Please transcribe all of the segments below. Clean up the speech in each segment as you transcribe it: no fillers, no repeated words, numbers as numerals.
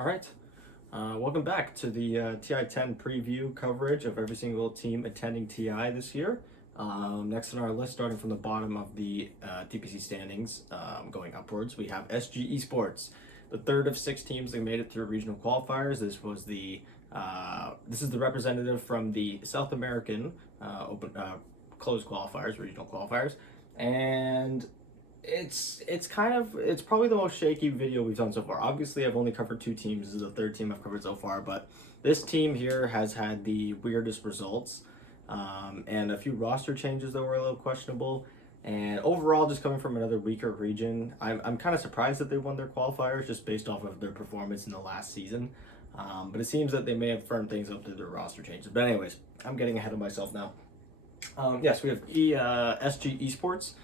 All right. Welcome back to the TI-10 preview coverage of every single team attending TI this year. Next on our list, starting from the bottom of the DPC standings, going upwards, we have SG Esports, the third of six teams that made it through regional qualifiers. This is the representative from the South American open closed qualifiers, regional qualifiers, and it's probably the most shaky video we've done so far. Obviously, I've only covered two teams. This is the third team I've covered so far, but this team here has had the weirdest results, and a few roster changes that were a little questionable. And overall, just coming from another weaker region, I'm kind of surprised that they won their qualifiers just based off of their performance in the last season. But it seems that they may have firmed things up through their roster changes. But anyways, I'm getting ahead of myself now. Yes, we have SG Esports,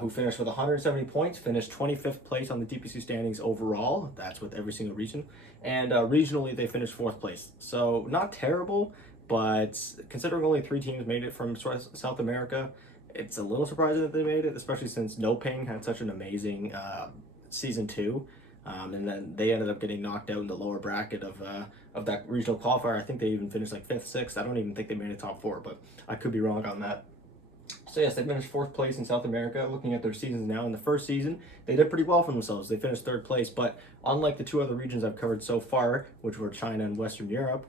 who finished with 170 points, finished 25th place on the DPC standings overall. That's with every single region. And regionally, they finished 4th place. So not terrible, but considering only 3 teams made it from South America, it's a little surprising that they made it, especially since No Ping had such an amazing season 2. And then they ended up getting knocked out in the lower bracket of that regional qualifier. I think they even finished like 5th, 6th. I don't even think they made it top 4, but I could be wrong on that. So yes, they finished 4th place in South America. Looking at their seasons now, in the first season, they did pretty well for themselves. They finished 3rd place, but unlike the 2 other regions I've covered so far, which were China and Western Europe,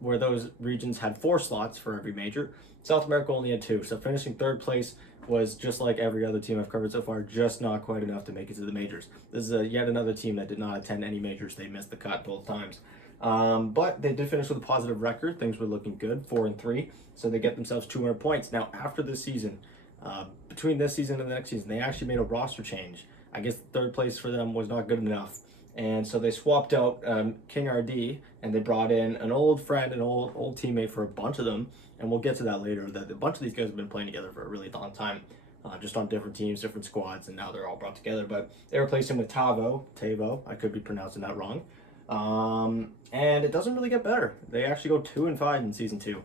where those regions had 4 slots for every major, South America only had 2. So finishing 3rd place was just like every other team I've covered so far, just not quite enough to make it to the majors. This is yet another team that did not attend any majors. They missed the cut both times. But they did finish with a positive record. Things were looking good, 4-3. So they get themselves 200 points. Now, after this season, between this season and the next season, they actually made a roster change. I guess 3rd place for them was not good enough. And so they swapped out King RD, and they brought in an old friend, an old teammate for a bunch of them. And we'll get to that later. That a bunch of these guys have been playing together for a really long time, just on different teams, different squads, and now they're all brought together. But they replaced him with Tavo. I could be pronouncing that wrong. And it doesn't really get better. They actually go 2-5 in season 2.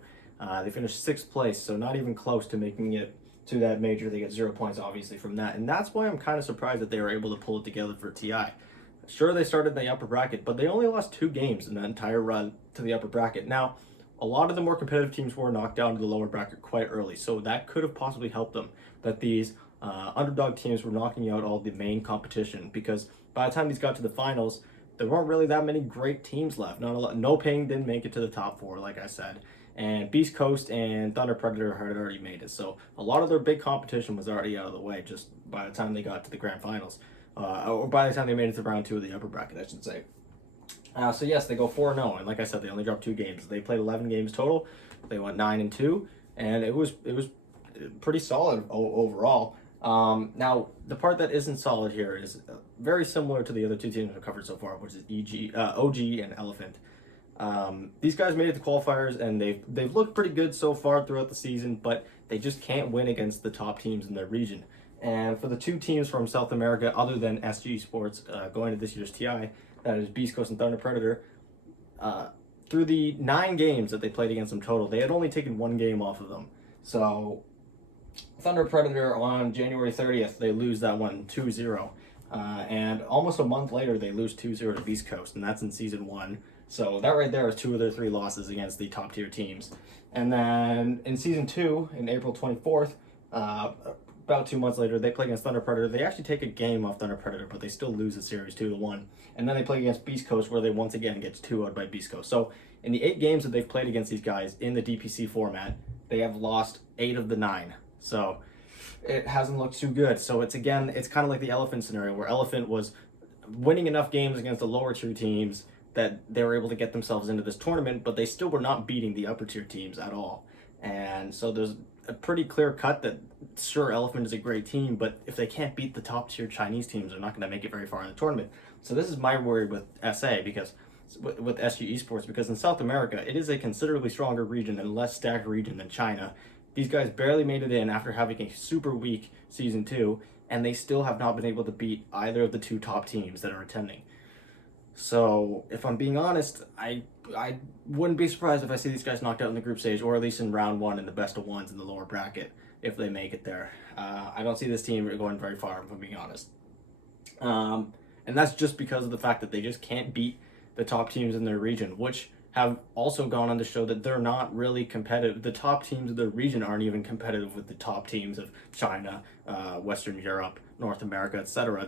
They finished 6th place, so not even close to making it to that major. They get 0 points, obviously, from that. And that's why I'm kind of surprised that they were able to pull it together for TI. Sure, they started in the upper bracket, but they only lost 2 games in that entire run to the upper bracket. Now, a lot of the more competitive teams were knocked down to the lower bracket quite early, so that could have possibly helped them, that these underdog teams were knocking out all the main competition, because by the time these got to the finals, there weren't really that many great teams left. Not a lot. No Ping didn't make it to the top 4, like I said, and Beast Coast and Thunder Predator had already made it. So a lot of their big competition was already out of the way just by the time they got to the grand finals, or by the time they made it to round 2 of the upper bracket, I should say. So yes, they go 4-0, and like I said, they only dropped 2 games. They played 11 games total. They went 9-2, and it was pretty solid overall. Now, the part that isn't solid here is very similar to the other 2 teams I've covered so far, which is OG and Elephant. These guys made it to qualifiers, and they've looked pretty good so far throughout the season, but they just can't win against the top teams in their region. And for the 2 teams from South America, other than SG Sports, going to this year's TI, that is Beast Coast and Thunder Predator, through the 9 games that they played against them total, they had only taken 1 game off of them. So Thunder Predator on January 30th, they lose that one 2-0. And almost a month later, they lose 2-0 to Beast Coast, and that's in Season 1. So that right there is 2 of their 3 losses against the top tier teams. And then in Season 2, in April 24th, about 2 months later, they play against Thunder Predator. They actually take a game off Thunder Predator, but they still lose the series 2-1. And then they play against Beast Coast, where they once again get 2-0 by Beast Coast. So in the 8 games that they've played against these guys in the DPC format, they have lost 8 of the 9. So it hasn't looked too good. So it's kind of like the Elephant scenario, where Elephant was winning enough games against the lower tier teams that they were able to get themselves into this tournament, but they still were not beating the upper tier teams at all. And so there's a pretty clear cut that, sure, Elephant is a great team, but if they can't beat the top tier Chinese teams, they're not going to make it very far in the tournament. So this is my worry with SA, because with SG Esports, because in South America, it is a considerably stronger region and less stacked region than China. These guys barely made it in after having a super weak Season 2, and they still have not been able to beat either of the 2 top teams that are attending. So, if I'm being honest, I wouldn't be surprised if I see these guys knocked out in the group stage, or at least in round 1 in the best of 1s in the lower bracket, if they make it there. I don't see this team going very far, if I'm being honest. And that's just because of the fact that they just can't beat the top teams in their region, which have also gone on to show that they're not really competitive. The top teams of their region aren't even competitive with the top teams of China, Western Europe, North America, etc.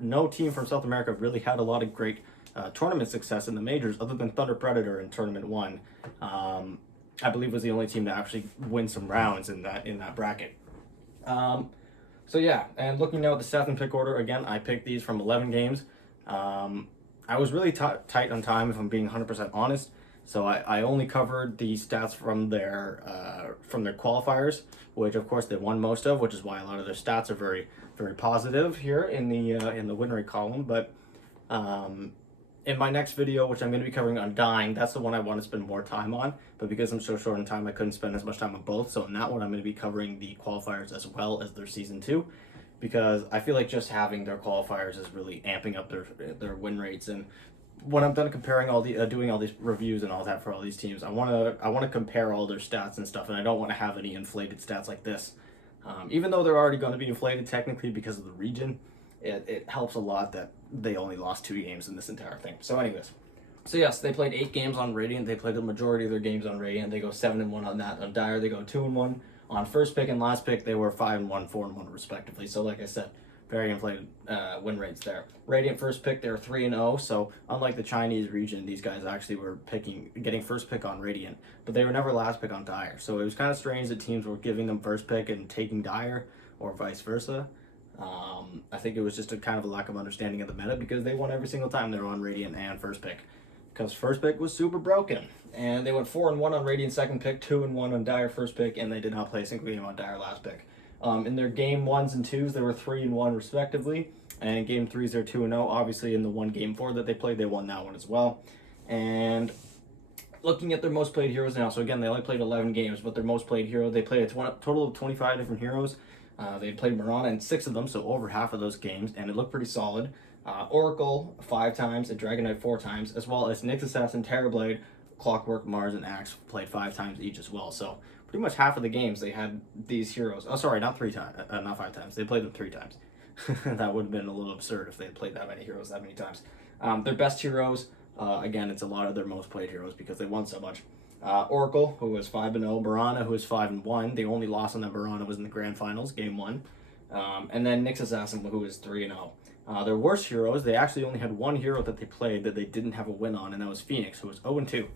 No team from South America really had a lot of great tournament success in the majors, other than Thunder Predator in Tournament 1. I believe was the only team to actually win some rounds in that bracket. So yeah, and looking now at the 7th pick order, again, I picked these from 11 games. I was really tight on time, if I'm being 100% honest. So I only covered the stats from their qualifiers, which of course they won most of, which is why a lot of their stats are very, very positive here in the win rate column. But in my next video, which I'm going to be covering on dying, that's the one I want to spend more time on. But because I'm so short on time, I couldn't spend as much time on both. So in that one, I'm going to be covering the qualifiers as well as their season 2, because I feel like just having their qualifiers is really amping up their win rates. And when I'm done comparing doing all these reviews and all that for all these teams, I want to compare all their stats and stuff, and I don't want to have any inflated stats like this. Even though they're already going to be inflated technically because of the region, it helps a lot that they only lost 2 games in this entire thing. So anyways, so yes, they played 8 games on Radiant. They played the majority of their games on Radiant. They go 7-1 on that. On Dire, they go 2-1. On first pick and last pick, they were 5-1, 4-1 respectively. So like I said, very inflated win rates there. Radiant first pick, they're 3-0. So unlike the Chinese region, these guys actually were getting first pick on Radiant, but they were never last pick on Dire. So it was kind of strange that teams were giving them first pick and taking Dire, or vice versa. I think it was just a kind of a lack of understanding of the meta, because they won every single time they were on Radiant and first pick, because first pick was super broken. And they went 4-1 on Radiant second pick, 2-1 on Dire first pick, and they did not play a single game on Dire last pick. In their game 1s and 2s, they were 3-1 respectively, and in game 3s, they're 2-0. Obviously, in the one game 4 that they played, they won that one as well. And looking at their most played heroes now, so again, they only played 11 games, but their most played hero, they played a total of 25 different heroes. They played Mirana in 6 of them, so over half of those games, and it looked pretty solid. Oracle 5 times, and Dragon Knight 4 times, as well as Nyx Assassin, Terrorblade, Clockwork, Mars, and Axe played 5 times each as well. So pretty much half of the games they had these heroes. Oh, sorry, not 5 times. They played them 3 times. That would have been a little absurd if they had played that many heroes that many times. Their best heroes, again, it's a lot of their most played heroes because they won so much. Oracle, who was 5-0, Mirana, who was 5-1. The only loss on that Mirana was in the grand finals, game 1. And then Nyx Assassin, who was 3-0. Their worst heroes, they actually only had 1 hero that they played that they didn't have a win on, and that was Phoenix, who was 0-2.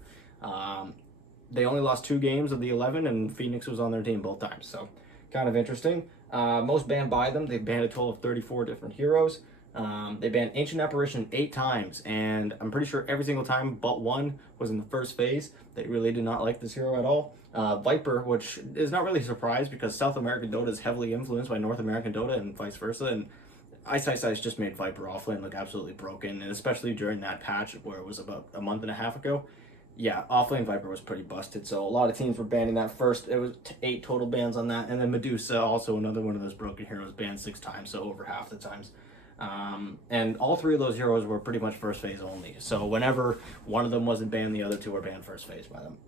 They only lost 2 games of the 11, and Phoenix was on their team both times, so kind of interesting. Most banned by them, they banned a total of 34 different heroes. They banned Ancient Apparition 8 times, and I'm pretty sure every single time but 1 was in the first phase. They really did not like this hero at all. Viper, which is not really a surprise because South American Dota is heavily influenced by North American Dota and vice versa, and Ice just made Viper offlane look absolutely broken, and especially during that patch where it was about a month and a half ago. Yeah, offlane Viper was pretty busted, so a lot of teams were banning that first. It was 8 total bans on that, and then Medusa, also another one of those broken heroes, banned 6 times, so over half the times. And all 3 of those heroes were pretty much first phase only, so whenever one of them wasn't banned, the other 2 were banned first phase by them.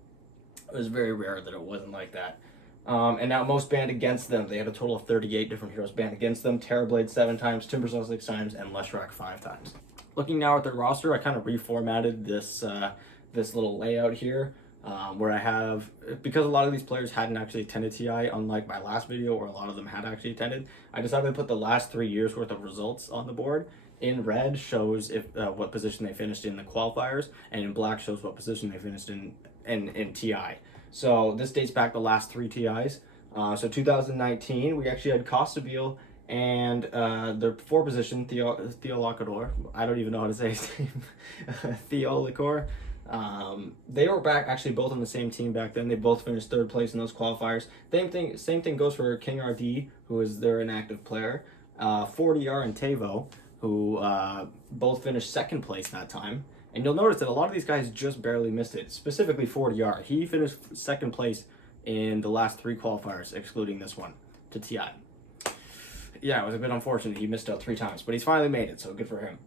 It was very rare that it wasn't like that. And now most banned against them, they had a total of 38 different heroes banned against them. Terrorblade 7 times, Timbersaw 6 times, and Leshrac 5 times. Looking now at their roster, I kind of reformatted this this little layout here, where I have, because a lot of these players hadn't actually attended TI, unlike my last video where a lot of them had actually attended, I decided to put the last 3 years worth of results on the board. In red shows what position they finished in the qualifiers, and in black shows what position they finished in TI. So this dates back the last 3 TIs. So 2019, we actually had Costabile and their 4 position, Theolocador. I don't even know how to say his name. Theolicor. They were back actually both on the same team back then. They both finished 3rd place in those qualifiers. Same thing goes for King RD, who is their inactive player. 40R and Tavo, who both finished 2nd place that time. And you'll notice that a lot of these guys just barely missed it, specifically 40R. He finished 2nd place in the last 3 qualifiers, excluding this one, to TI. Yeah, it was a bit unfortunate. He missed out 3 times, but he's finally made it, so good for him.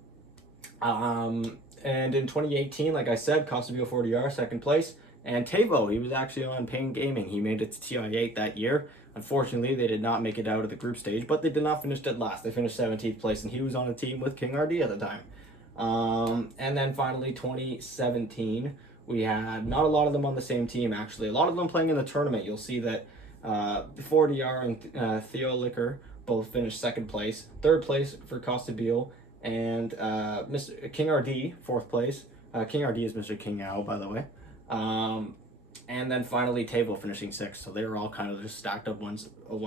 And in 2018, like I said, Costabile 40R, 2nd place. And Tavo, he was actually on Pain Gaming. He made it to TI 8 that year. Unfortunately, they did not make it out of the group stage, but they did not finish dead last. They finished 17th place, and he was on a team with King RD at the time. And then finally, 2017, we had not a lot of them on the same team, actually. A lot of them playing in the tournament. You'll see that 4DR and Theo Licker both finished second place. Third place for Costa Beal and Mr. King RD, fourth place. King RD is Mr. King Ao, by the way. And then finally, Tavo finishing sixth. So they were all kind of just stacked up one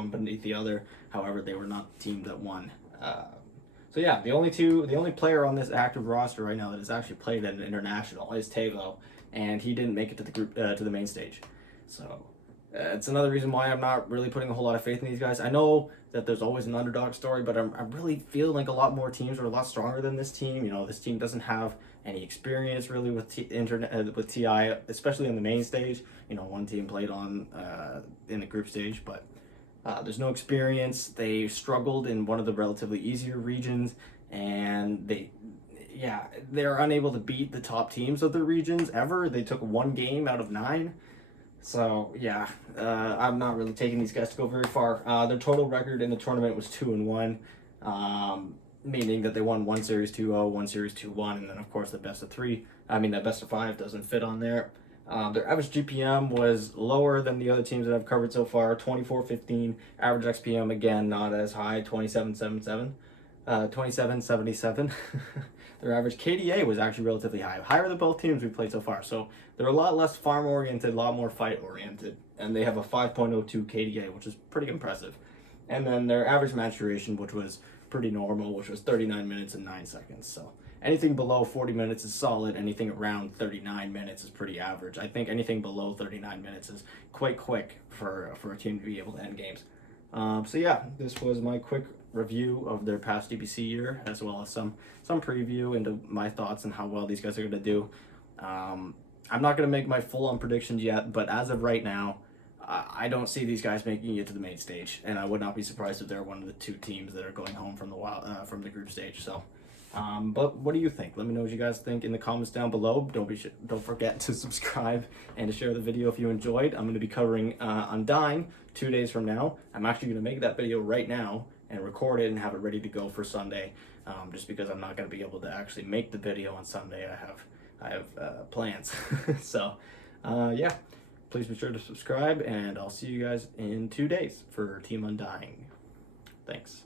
beneath the other. However, they were not the team that won. So yeah, the only player on this active roster right now that has actually played at an international is Tavo, and he didn't make it to the group to the main stage. So it's another reason why I'm not really putting a whole lot of faith in these guys. I know that there's always an underdog story, but I'm really feeling like a lot more teams are a lot stronger than this team. You know, this team doesn't have any experience really with TI, especially on the main stage. You know, one team played on in the group stage, but there's no experience. They struggled in one of the relatively easier regions, and they're unable to beat the top teams of the regions ever. They took one game out of 9. So yeah, I'm not really taking these guys to go very far. Their total record in the tournament was 2-1, meaning that they won one series 2-0, one series 2-1, and then of course the best of 5 doesn't fit on there. Their average GPM was lower than the other teams that I've covered so far, 24.15. Average XPM, again, not as high, 27.77. Their average KDA was actually relatively high, higher than both teams we've played so far. So they're a lot less farm-oriented, a lot more fight-oriented, and they have a 5.02 KDA, which is pretty impressive. And then their average match duration, which was pretty normal, which was 39 minutes and 9 seconds. So anything below 40 minutes is solid. Anything around 39 minutes is pretty average. I think anything below 39 minutes is quite quick for a team to be able to end games. So yeah, this was my quick review of their past DBC year, as well as some preview into my thoughts and how well these guys are going to do. I'm not going to make my full-on predictions yet, but as of right now, I don't see these guys making it to the main stage, and I would not be surprised if they're one of the 2 teams that are going home from the group stage. So, but what do you think? Let me know what you guys think in the comments down below. Don't forget to subscribe and to share the video if you enjoyed. I'm going to be covering Undying 2 days from now. I'm actually going to make that video right now and record it and have it ready to go for Sunday. Just because I'm not going to be able to actually make the video on Sunday. I have plans. So, yeah. Please be sure to subscribe, and I'll see you guys in 2 days for Team Undying. Thanks.